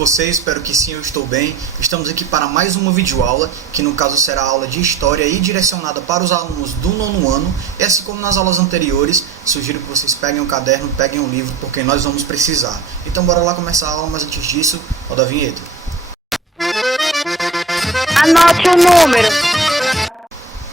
você? Espero que sim, eu estou bem. Estamos aqui para mais uma videoaula, que no caso será a aula de História e direcionada para os alunos do nono ano. E assim como nas aulas anteriores, sugiro que vocês peguem um caderno, peguem um livro, porque nós vamos precisar. Então bora lá começar a aula, mas antes disso, roda a vinheta. Anote o número.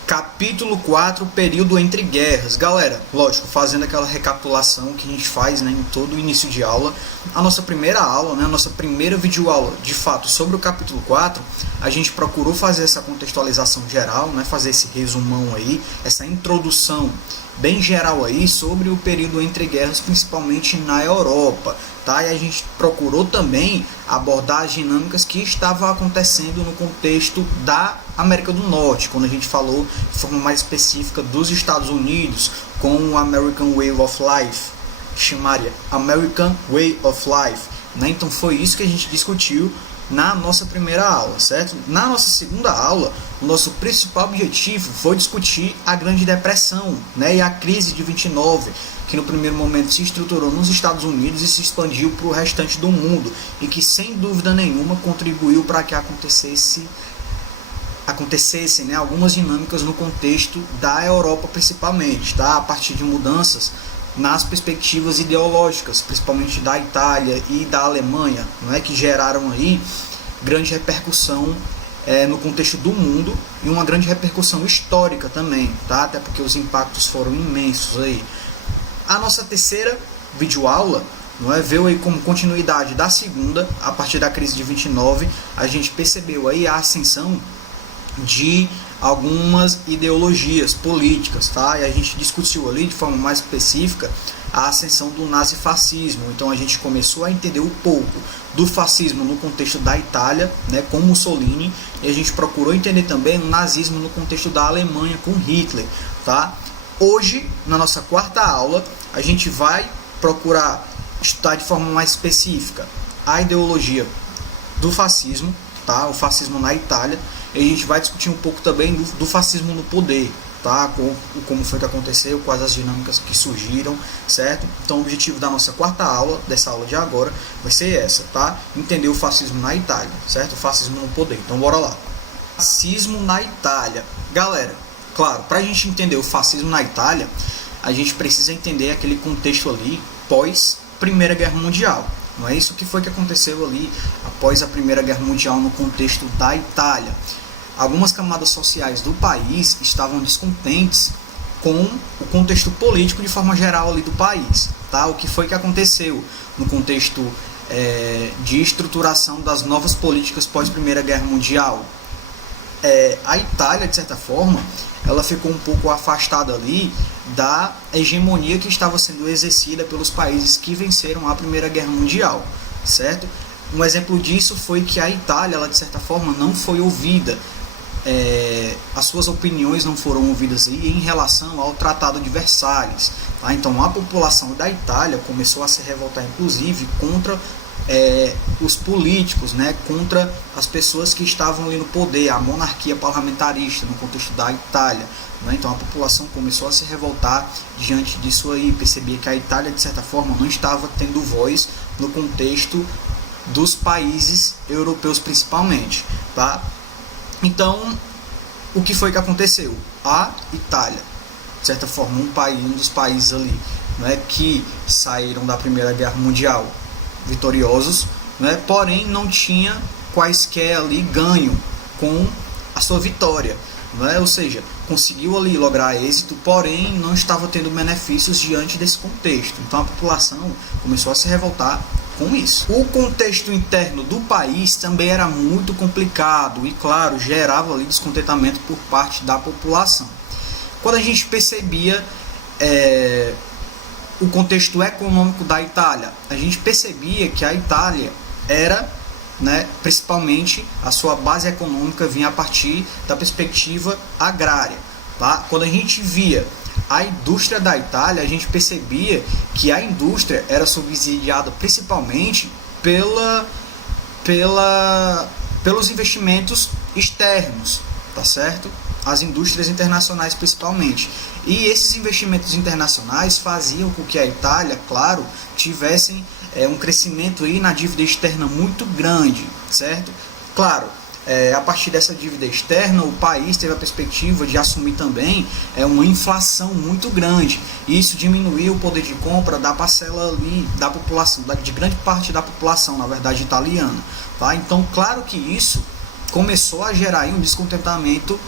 Capítulo 4, período entre guerras. Galera, lógico, fazendo aquela recapitulação que a gente faz, né, em todo o início de aula, a nossa primeira aula, né, a nossa primeira videoaula, de fato, sobre o capítulo 4, a gente procurou fazer essa contextualização geral, né, fazer esse resumão aí, essa introdução bem geral aí sobre o período entre guerras, principalmente na Europa, tá? E a gente procurou também abordar as dinâmicas que estavam acontecendo no contexto da América do Norte, quando a gente falou de forma mais específica dos Estados Unidos, com o American Way of Life, chamaria American Way of Life, né? Então foi isso que a gente discutiu na nossa primeira aula, certo? Na nossa segunda aula, o nosso principal objetivo foi discutir a Grande Depressão, né, e a crise de 29, que no primeiro momento se estruturou nos Estados Unidos e se expandiu para o restante do mundo, e que sem dúvida nenhuma contribuiu para que acontecessem, né, algumas dinâmicas no contexto da Europa principalmente, tá? A partir de mudanças nas perspectivas ideológicas, principalmente da Itália e da Alemanha, não é, que geraram aí grande repercussão no contexto do mundo e uma grande repercussão histórica também, tá? Até porque os impactos foram imensos aí. A nossa terceira videoaula, não é, veio aí como continuidade da segunda, a partir da crise de 29, a gente percebeu aí a ascensão de algumas ideologias políticas, tá? E a gente discutiu ali de forma mais específica a ascensão do nazifascismo. Então a gente começou a entender um pouco do fascismo no contexto da Itália, né, com Mussolini, e a gente procurou entender também o nazismo no contexto da Alemanha com Hitler, tá? Hoje, na nossa quarta aula, a gente vai procurar estudar de forma mais específica a ideologia do fascismo, tá? O fascismo na Itália. E a gente vai discutir um pouco também do fascismo no poder, tá? Como foi que aconteceu, quais as dinâmicas que surgiram, certo? Então o objetivo da nossa quarta aula, dessa aula de agora, vai ser essa, tá? Entender o fascismo na Itália, certo? O fascismo no poder. Então bora lá. Fascismo na Itália. Galera, claro, para a gente entender o fascismo na Itália, a gente precisa entender aquele contexto ali pós Primeira Guerra Mundial. Não é isso que foi que aconteceu ali após a Primeira Guerra Mundial no contexto da Itália. Algumas camadas sociais do país estavam descontentes com o contexto político de forma geral ali do país, tá? O que foi que aconteceu no contexto de estruturação das novas políticas pós Primeira Guerra Mundial? A Itália, de certa forma, ela ficou um pouco afastada ali da hegemonia que estava sendo exercida pelos países que venceram a Primeira Guerra Mundial, certo? Um exemplo disso foi que a Itália, ela, de certa forma, não foi ouvida, as suas opiniões não foram ouvidas aí em relação ao Tratado de Versalhes, tá? Então a população da Itália começou a se revoltar, inclusive, contra os políticos, né, contra as pessoas que estavam ali no poder, a monarquia parlamentarista no contexto da Itália, né? Então a população começou a se revoltar diante disso aí, percebia que a Itália, de certa forma, não estava tendo voz no contexto dos países europeus principalmente, tá? Então o que foi que aconteceu? A Itália, de certa forma, um dos países ali, né, que saíram da Primeira Guerra Mundial vitoriosos, né? Porém não tinha quaisquer ali ganho com a sua vitória, né? Ou seja, conseguiu ali lograr êxito, porém não estava tendo benefícios diante desse contexto. Então a população começou a se revoltar com isso. O contexto interno do país também era muito complicado e, claro, gerava ali descontentamento por parte da população. Quando a gente percebia o contexto econômico da Itália, a gente percebia que a Itália era, né, principalmente a sua base econômica vinha a partir da perspectiva agrária, tá? Quando a gente via a indústria da Itália, a gente percebia que a indústria era subsidiada principalmente pelos investimentos externos, tá certo? as indústrias internacionais principalmente. E esses investimentos internacionais faziam com que a Itália, claro, tivessem um crescimento aí na dívida externa muito grande, certo? Claro, a partir dessa dívida externa, o país teve a perspectiva de assumir também uma inflação muito grande. E isso diminuiu o poder de compra da parcela ali da população, de grande parte da população, na verdade, italiana. Tá? Então, claro que isso começou a gerar aí um descontentamento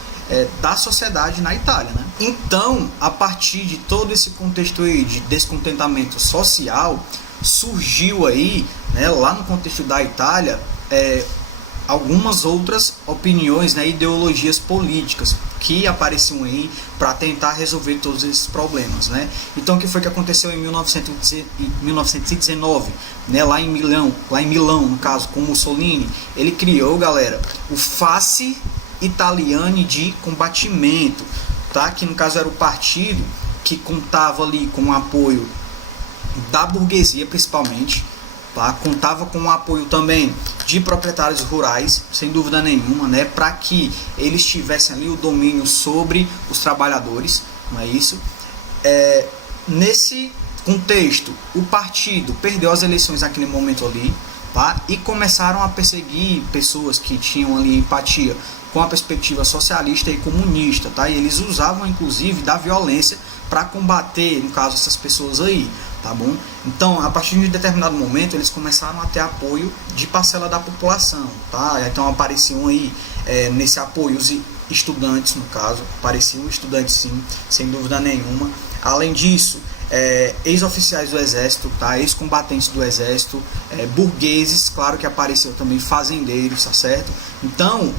da sociedade na Itália, né? Então, a partir de todo esse contexto aí de descontentamento social, surgiu aí, né, lá no contexto da Itália, algumas outras opiniões, né, ideologias políticas que apareciam aí para tentar resolver todos esses problemas, né? Então, o que foi que aconteceu em 1919, né, lá em Milão, no caso, com Mussolini? Ele criou, galera, o Fasci Italiani de Combatimento, tá? Que no caso era o partido que contava ali com o apoio da burguesia principalmente, tá? Contava com o apoio também de proprietários rurais, sem dúvida nenhuma, né? Para que eles tivessem ali o domínio sobre os trabalhadores, não é isso? Nesse contexto, o partido perdeu as eleições naquele momento ali, tá? E começaram a perseguir pessoas que tinham ali empatia com a perspectiva socialista e comunista, tá? E eles usavam inclusive da violência para combater, no caso, essas pessoas aí, tá bom? Então, a partir de um determinado momento, eles começaram a ter apoio de parcela da população, tá? Então apareciam aí nesse apoio os estudantes, no caso, apareciam estudantes sim, sem dúvida nenhuma. Além disso, ex-oficiais do exército, tá? Ex-combatentes do exército, burgueses, claro que apareceu também fazendeiros, tá certo? Então,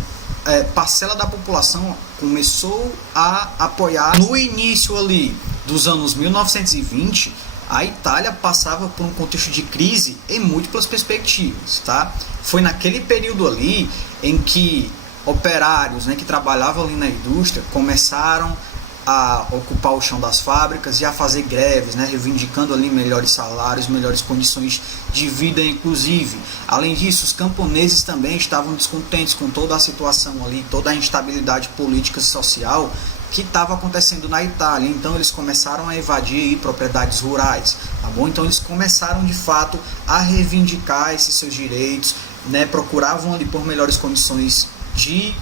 parcela da população começou a apoiar. No início ali dos anos 1920, a Itália passava por um contexto de crise em múltiplas perspectivas, tá? Foi naquele período ali em que operários, né, que trabalhavam ali na indústria começaram a ocupar o chão das fábricas e a fazer greves, né, reivindicando ali melhores salários, melhores condições de vida inclusive. Além disso, os camponeses também estavam descontentes com toda a situação ali, toda a instabilidade política e social que estava acontecendo na Itália. Então eles começaram a evadir aí propriedades rurais, tá bom? Então eles começaram de fato a reivindicar esses seus direitos, né, procuravam ali por melhores condições de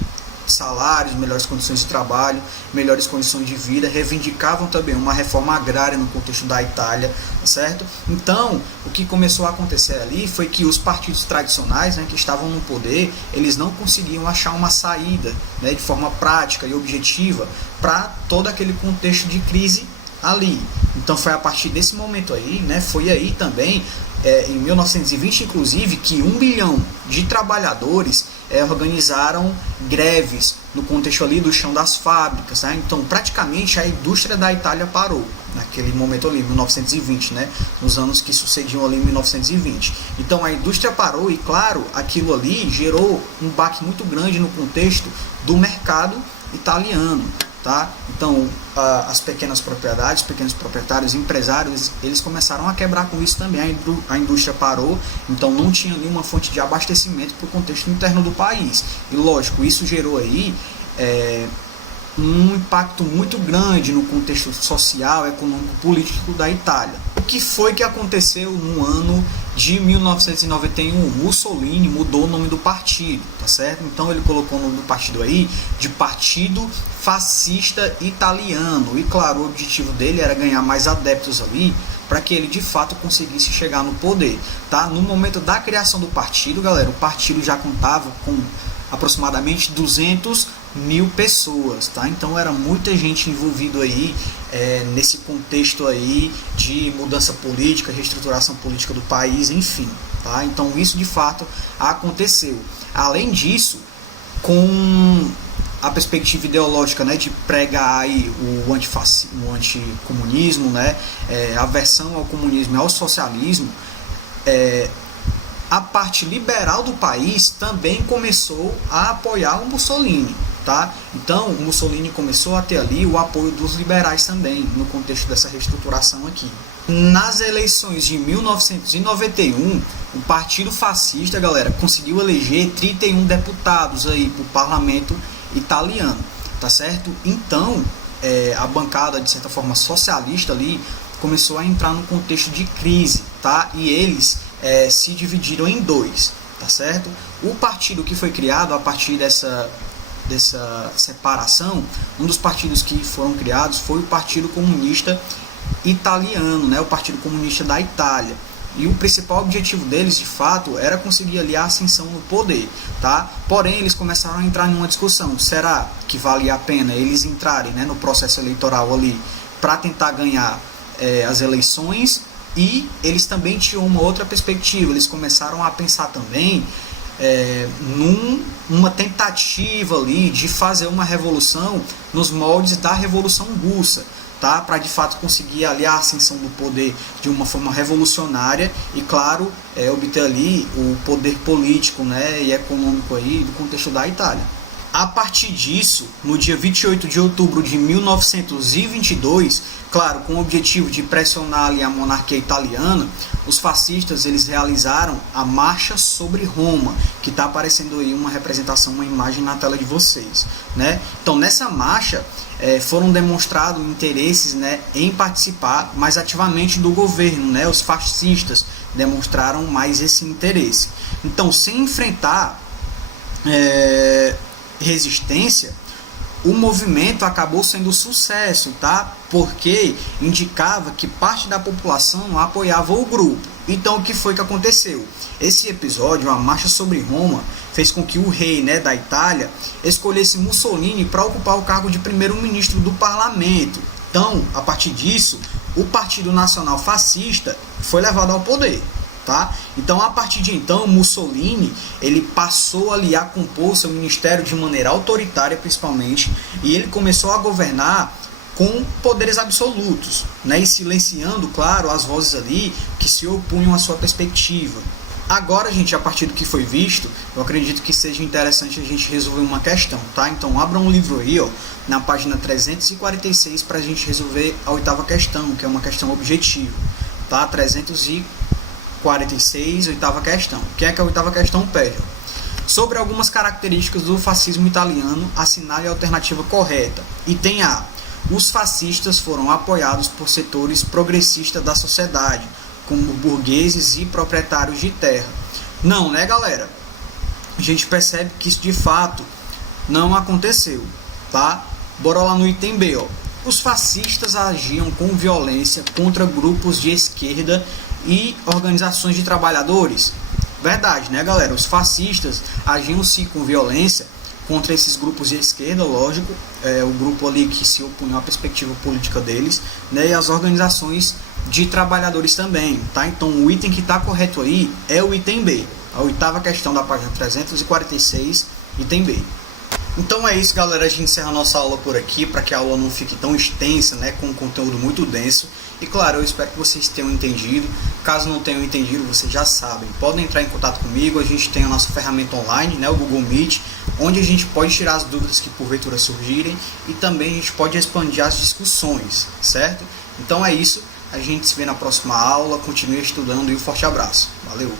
salários, melhores condições de trabalho, melhores condições de vida, reivindicavam também uma reforma agrária no contexto da Itália, certo? Então, o que começou a acontecer ali foi que os partidos tradicionais, né, que estavam no poder, eles não conseguiam achar uma saída, né, de forma prática e objetiva para todo aquele contexto de crise ali. Então foi a partir desse momento aí, né, foi aí também, em 1920 inclusive, que 1 bilhão de trabalhadores organizaram greves no contexto ali do chão das fábricas, né? Então praticamente a indústria da Itália parou naquele momento ali, 1920, né? Nos anos que sucediam ali em 1920. Então a indústria parou e, claro, aquilo ali gerou um baque muito grande no contexto do mercado italiano, tá? Então as pequenas propriedades, pequenos proprietários, empresários, eles começaram a quebrar com isso também. A indústria parou, então não tinha nenhuma fonte de abastecimento para o contexto interno do país. E lógico, isso gerou aí um impacto muito grande no contexto social, econômico, político da Itália. O que foi que aconteceu no ano de 1991? Mussolini mudou o nome do partido, tá certo? Então ele colocou o nome do partido aí de Partido Fascista Italiano. E claro, o objetivo dele era ganhar mais adeptos ali para que ele de fato conseguisse chegar no poder, tá? No momento da criação do partido, galera, o partido já contava com aproximadamente 200.000 pessoas, tá? Então era muita gente envolvida aí nesse contexto aí de mudança política, reestruturação política do país, enfim, tá? Então isso de fato aconteceu. Além disso, com a perspectiva ideológica, né, de pregar aí o anticomunismo, né, a aversão ao comunismo e ao socialismo, a parte liberal do país também começou a apoiar o Mussolini, tá? Então o Mussolini começou a ter ali o apoio dos liberais também, no contexto dessa reestruturação aqui. Nas eleições de 1991, o Partido Fascista, galera, conseguiu eleger 31 deputados aí para o parlamento italiano. tá certo? Então, a bancada, de certa forma, socialista ali, começou a entrar no contexto de crise, tá? E eles se dividiram em dois, tá certo? O partido que foi criado a partir dessa separação, um dos partidos que foram criados foi o Partido Comunista Italiano, né? O Partido Comunista da Itália. E o principal objetivo deles, de fato, era conseguir ali a ascensão no poder, tá? Porém, eles começaram a entrar numa discussão. Será que valia a pena eles entrarem, né, no processo eleitoral ali para tentar ganhar as eleições? E eles também tinham uma outra perspectiva. Eles começaram a pensar também numa tentativa ali de fazer uma revolução nos moldes da Revolução Russa, tá? Para de fato conseguir ali a ascensão do poder de uma forma revolucionária e, claro, obter ali o poder político, né, e econômico aí do contexto da Itália. A partir disso, no dia 28 de outubro de 1922, claro, com o objetivo de pressionar ali a monarquia italiana, os fascistas eles realizaram a Marcha sobre Roma, que está aparecendo aí uma representação, uma imagem na tela de vocês, né? Então, nessa marcha foram demonstrados interesses, né, em participar mais ativamente do governo, né? Os fascistas demonstraram mais esse interesse. Então, sem enfrentar resistência, o movimento acabou sendo sucesso, tá? Porque indicava que parte da população apoiava o grupo. Então, o que foi que aconteceu? Esse episódio, a Marcha sobre Roma, fez com que o rei, né, da Itália escolhesse Mussolini para ocupar o cargo de primeiro-ministro do parlamento. Então, a partir disso, o Partido Nacional Fascista foi levado ao poder. Tá? Então, a partir de então, Mussolini ele passou ali a compor seu ministério de maneira autoritária, principalmente, e ele começou a governar com poderes absolutos, né? E silenciando, claro, as vozes ali que se opunham à sua perspectiva. Agora, gente, a partir do que foi visto, eu acredito que seja interessante a gente resolver uma questão, tá? Então, abra um livro aí, ó, na página 346, para a gente resolver a oitava questão, que é uma questão objetiva, tá? 346, oitava questão. O que é que a oitava questão pede? Sobre algumas características do fascismo italiano, assinale a alternativa correta. Item A. Os fascistas foram apoiados por setores progressistas da sociedade, como burgueses e proprietários de terra. Não, né, galera? A gente percebe que isso de fato não aconteceu, tá? Bora lá no item B, ó. Os fascistas agiam com violência contra grupos de esquerda e organizações de trabalhadores. Verdade, né, galera? Os fascistas agiam sim com violência contra esses grupos de esquerda, lógico, o grupo ali que se opunha à perspectiva política deles, né, e as organizações de trabalhadores também, tá? Então o item que está correto aí é o item B, a oitava questão da página 346, item B. Então é isso, galera, a gente encerra a nossa aula por aqui, para que a aula não fique tão extensa, né, com um conteúdo muito denso. E claro, eu espero que vocês tenham entendido. Caso não tenham entendido, vocês já sabem, podem entrar em contato comigo. A gente tem a nossa ferramenta online, né, o Google Meet, onde a gente pode tirar as dúvidas que porventura surgirem e também a gente pode expandir as discussões, certo? Então é isso, a gente se vê na próxima aula, continue estudando e um forte abraço. Valeu!